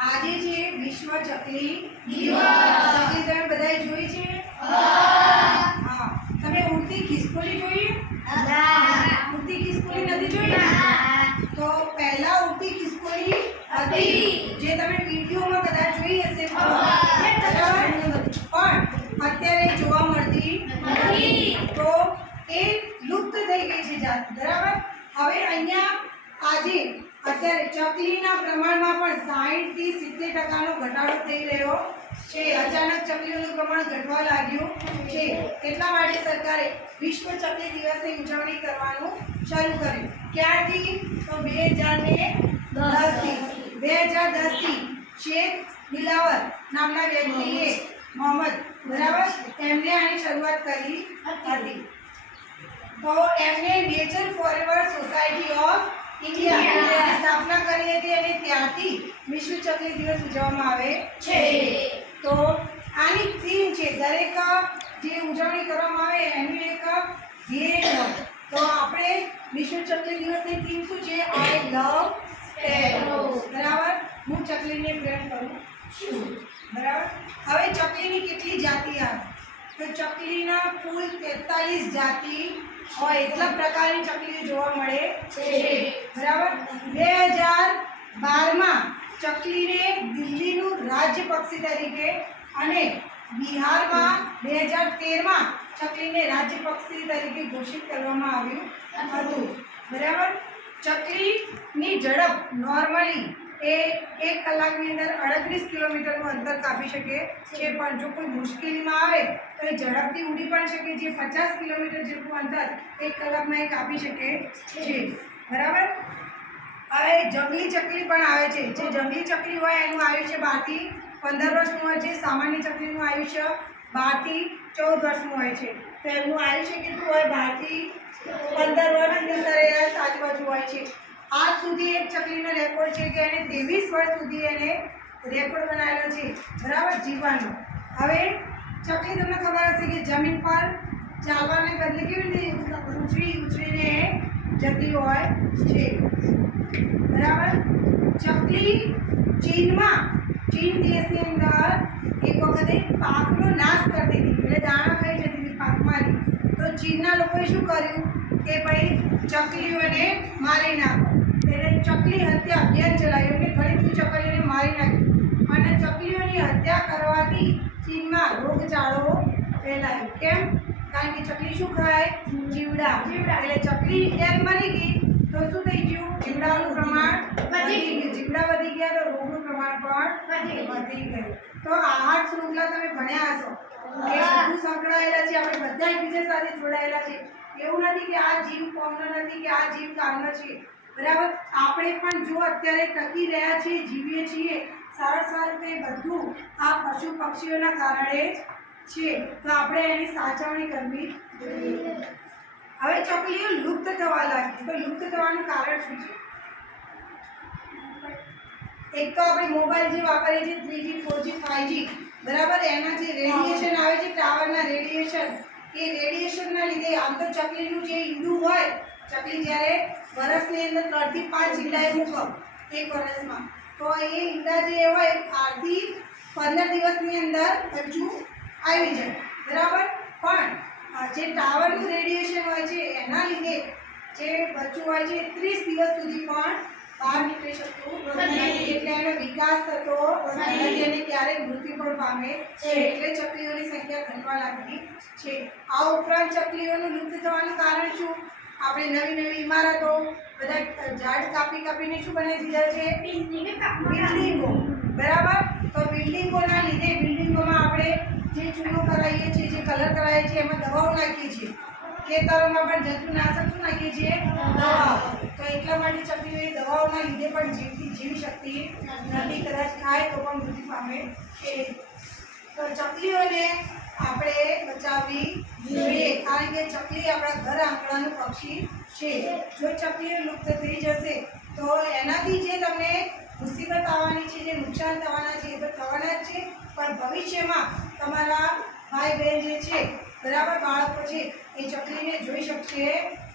આજે છે વિશ્વ ચકલી ચકલી તમે બધાએ જોઈ છે? હા. તમે ઉડતી ખિસકોલી જોઈ? ઉડતી ખિસકોલી નથી જોઈ? તો પહેલા ઉડતી ખિસકોલી હતી જે તમે વિડીયોમાં કદાચ જોઈ હશે. પણ અત્યારે જોવા મળતી તો એ લુપ્ત થઈ ગઈ છે જાત. બરાબર? હવે અહીંયા આજે અત્યારે ચકલીના પ્રમાણમાં પણ સાહીઠથી સિત્તેર ટકાનો ઘટાડો થઈ રહ્યો છે. અચાનક ચકલીઓનું પ્રમાણ ઘટવા લાગ્યું છે. એટલા માટે સરકારે વિશ્વ ચકલી દિવસની ઉજવણી કરવાનું શરૂ કર્યું. ક્યારથી? તો બે હજાર ને દસથી. બે હજાર દસથી શેખ દિલાવર નામના વ્યક્તિએ મોહમ્મદ, બરાબર? એમને આની શરૂઆત કરી હતી. તો એમને nature forever society of India. સ્થાપના કરી હતી અને ત્યાંથી વિશ્વ ચકલી દિવસ ઉજવવામાં આવે છે. તો આની થીમ છે દરેક જે ઉજવણી કરવામાં આવે એનું એક ધ્યેય તો આપણે વિશ્વ ચકલી દિવસની થીમ શું છે? આઈ લવ બરાબર? હું ચકલીને પ્રેમ કરું છું. બરાબર? હવે ચકલીની કેટલી જાતિ આવે? તો ચકલીના કુલ તેતાલીસ જાતિ હોય એટલા પ્રકારની ચકલીઓ જોવા મળે છે. બરાબર? બે હજાર બારમાં ચકલીને દિલ્હીનું રાજ્ય પક્ષી તરીકે અને બિહારમાં બે હજાર તેરમાં ચકલીને રાજ્ય પક્ષી તરીકે ઘોષિત કરવામાં આવ્યું હતું. બરાબર? ચકલીની ઝડપ નોર્મલી એ એક કલાકની અંદર અડત્રીસ કિલોમીટરનું અંતર કાપી શકે છે. પણ જો કોઈ મુશ્કેલીમાં આવે, તો એ ઝડપથી ઉડી પણ શકે. જે પચાસ કિલોમીટર જેટલું અંતર એક કલાકમાં એ કાપી શકે છે. બરાબર? હવે જંગલી ચકલી પણ આવે છે. જે જંગલી ચકલી હોય, એનું આયુષ્ય બારથી પંદર વર્ષનું હોય. છે સામાન્ય ચકલીનું આયુષ્ય બારથી ચૌદ વર્ષનું હોય છે. તો એમનું આયુષ્ય કેટલું હોય? બારથી પંદર વર્ષની સરેરાશ આજુબાજુ હોય છે. આજ સુધી એક ચકલીનો રેકોર્ડ છે કે એણે ત્રેવીસ વર્ષ સુધી એને રેકોર્ડ બનાવેલો છે. બરાબર, જીવવાનો. હવે ચકલી તમને ખબર હશે કે જમીન પર ચાલવાને બદલે કેવી રીતે ઉછળી, ઉછળીને જતી હોય છે. બરાબર? ચકલી ચીનમાં, ચીન દેશની અંદર એક વખતે પાકનો નાશ કરતી હતી એટલે દાણા ખાઈ જતી હતી પાકમાંથી તો ચીનના લોકોએ શું કર્યું? કે ભાઈ, ચકલીઓને મારી નાખો. એટલે ચકલી હત્યા અભિયાન ચલાવ્યું અને ઘણી ચકલીઓને મારી નાખી. અને ચકલીઓની હત્યા કરવાથી ચીનમાં રોગચાળો ફેલાયો. કેમ? કારણ કે ચકલી શું ખાય જીવડા. એટલે ચકલી જ્યારે મરી ગઈ તો શું થઈ ગયું? જીવડાનું પ્રમાણ વધી ગયું. જીવડા વધી ગયા તો રોગનું પ્રમાણ પણ વધી ગયું. તો આહાર શૃંખલા તમે ભણ્યા હશો. સંકળાયેલા છે. આપણે બધા એકબીજા સાથે જોડાયેલા છે. એવું નથી કે આ જીવ કોમનો નથી કે આ જીવ કામનો છે. બરાબર? આપણે પણ જો અત્યારે ટકી રહ્યા છીએ, જીવીએ છીએ, સારા સરળ તે બધું આ પશુ પક્ષીઓના કારણે છે, તો આપણે એની સાચવણી કરવી જોઈએ. હવે ચકલીઓ લુપ્ત થવા લાગી. તો લુપ્ત થવાનું કારણ શું છે? એક તો આપણે મોબાઈલ જે વાપરીએ છીએ થ્રીજી ફોરજી ફાઈવજી બરાબર? એના જે રેડિયેશન આવે છે, ટાવરના રેડિયેશન, એ રેડિયેશનના લીધે આમ તો ચકલીનું જે ઈંડું હોય, ચકલી જ્યારે વરસની અંદર ત્રણથી પાંચ ઈંડા એ મૂકો એક વરસમાં. તો એ ઈંડા જે હોય આઠથી પંદર દિવસની અંદર હજુ આવી જાય. બરાબર? પણ જે ટાવરનું રેડિયેશન હોય છે એના લીધે જે બચ્ચું હોય છે ત્રીસ દિવસ સુધી પણ બહાર નીકળી શકતું નથી. એટલે એનો વિકાસ થતો નથી. અને ક્યારેક મૃત્યુ પણ પામે છે. એટલે ચકલીઓની સંખ્યા ઘટવા લાગી છે. આ ઉપરાંત ચકલીઓનું લુપ્ત થવાનું કારણ શું? આપણે નવી નવી ઇમારતો બધા ઝાડ કાપી કાપીને શું બનાવી દીધા છે? બિલ્ડિંગો બરાબર? તો બિલ્ડિંગોના લીધે બિલ્ડિંગોમાં આપણે જે ચૂનો કરાવીએ છીએ જે કલર કરાવીએ છીએ એમાં દવાઓ નાખીએ છીએ. ખેતરોમાં પણ જંતુનાશક શું નાખીએ છીએ? દવાઓ. તો એટલા માટે ચકલીઓ એ દવાઓના લીધે પણ જીવતી જીવી શકતી નથી. કદાચ ખાય તો પણ મૃત્યુ પામે છે. તો ચકલીઓને આપણે બચાવવી જોઈએ. કારણ કે ચકલી આપણા ઘર આંગણાનું પક્ષી છે. જો ચકલી લુપ્ત થઈ જશે, તો એનાથી જે તમને મુસીબત આવવાની છે, જે નુકસાન થવાના છે, એ તો થવાના જ છે. પણ ભવિષ્યમાં તમારા ભાઈ બહેન જે છે, બરાબર બાળકો છે, એ ચકલીને જોઈ શકશે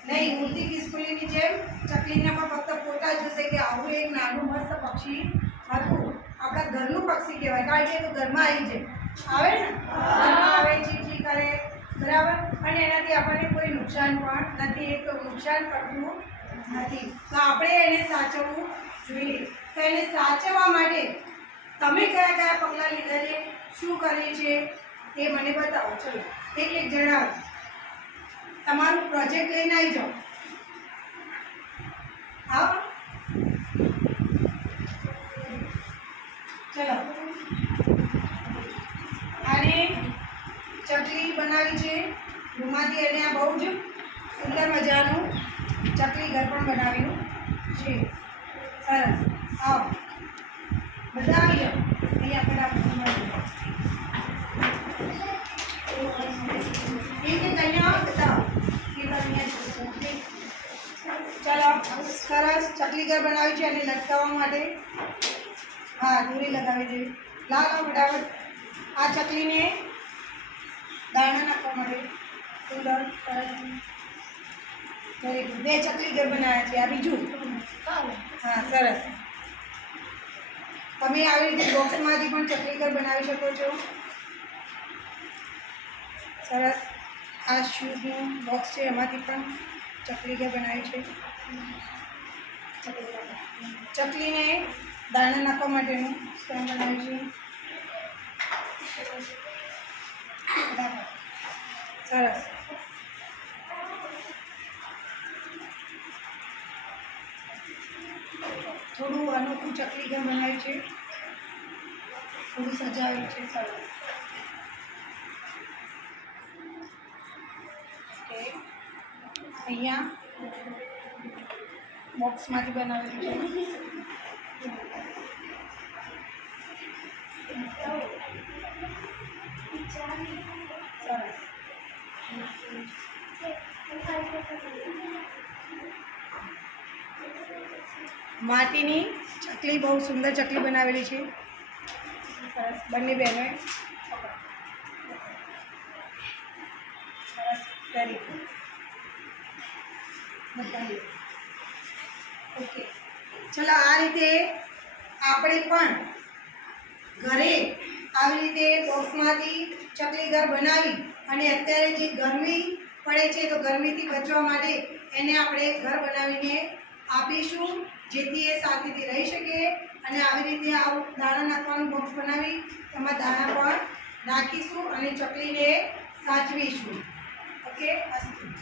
નહીં. ઉડતી ખિસકોલીની જેમ ચકલીને પણ ફક્ત ફોટા જોશે કે આવું એક નાનું મસ્ત પક્ષી હતું. આપણા ઘરનું પક્ષી કહેવાય. કારણ કે ઘરમાં આવી જાય. આવે ને? આવે, જી જી, કરે. બરાબર? અને એનાથી આપણને કોઈ નુકસાન પણ નથી એ તો નુકસાન કરતું નથી. તો આપણે એને સાચવવું જોઈએ. તો એને સાચવવા માટે તમે કયા કયા પગલાં લીધા છે? શું કર્યું છે? એ મને બતાવો. ચલો, એક એક જણાવો. તમારું પ્રોજેક્ટ લઈને આવી જાઓ. આવો ચલો આને ચકલી બનાવી છે. રૂમાથી એને આ બહુ જ સુંદર મજાનું ચકલી ઘર પણ બનાવ્યું છે. સરસ. આવો. બધા આવી જાઓ. અહીંયા અહીંયા ચાલો, સરસ ચકલી ઘર બનાવ્યું છે અને લટકાવવા માટે. હા, દોરી લગાવી દે. લાવ, ફટાફટ. આ ચકલીને દાણા નાખવા માટે સુંદર સરસ. વેરી ગુડ બે ચકલી ઘર બનાવ્યા છે. આ બીજું? હા સરસ. તમે આવી રીતે બોક્સમાંથી પણ ચકલી ઘર બનાવી શકો છો. સરસ. આ શૂઝનું બોક્સ છે. એમાંથી પણ ચકલી ઘર બનાવી છે. ચકલીને દાણા નાખવા માટેનું સ્ટેન્ડ બનાવ્યું છે. સરસ થોડું અનોખું ચકલી ઘર બનાવ્યું છે થોડું સજાવેલું છે સરસ ઓકે અહીંયા બોક્સમાંથી બનાવેલું છે માટીની ચકલી, બહુ સુંદર ચકલી બનાવેલી છે. સરસ બંને બહેનોએ. ઓકે ચલો, આ રીતે આપણે પણ ઘરે આવી રીતે બોક્સમાંથી ચકલી ઘર બનાવી અને અત્યારે જે ગરમી પડે છે તો ગરમીથી બચવા માટે એને આપણે ઘર બનાવીને આપીશું, જેથી એ શાંતિથી રહી શકે અને આવી રીતે આવું દાણા નાખવાનું બોક્સ બનાવી, એમાં દાણા પણ નાખીશું અને ચકલીને સાચવીશું. ઓકે અસ્તુ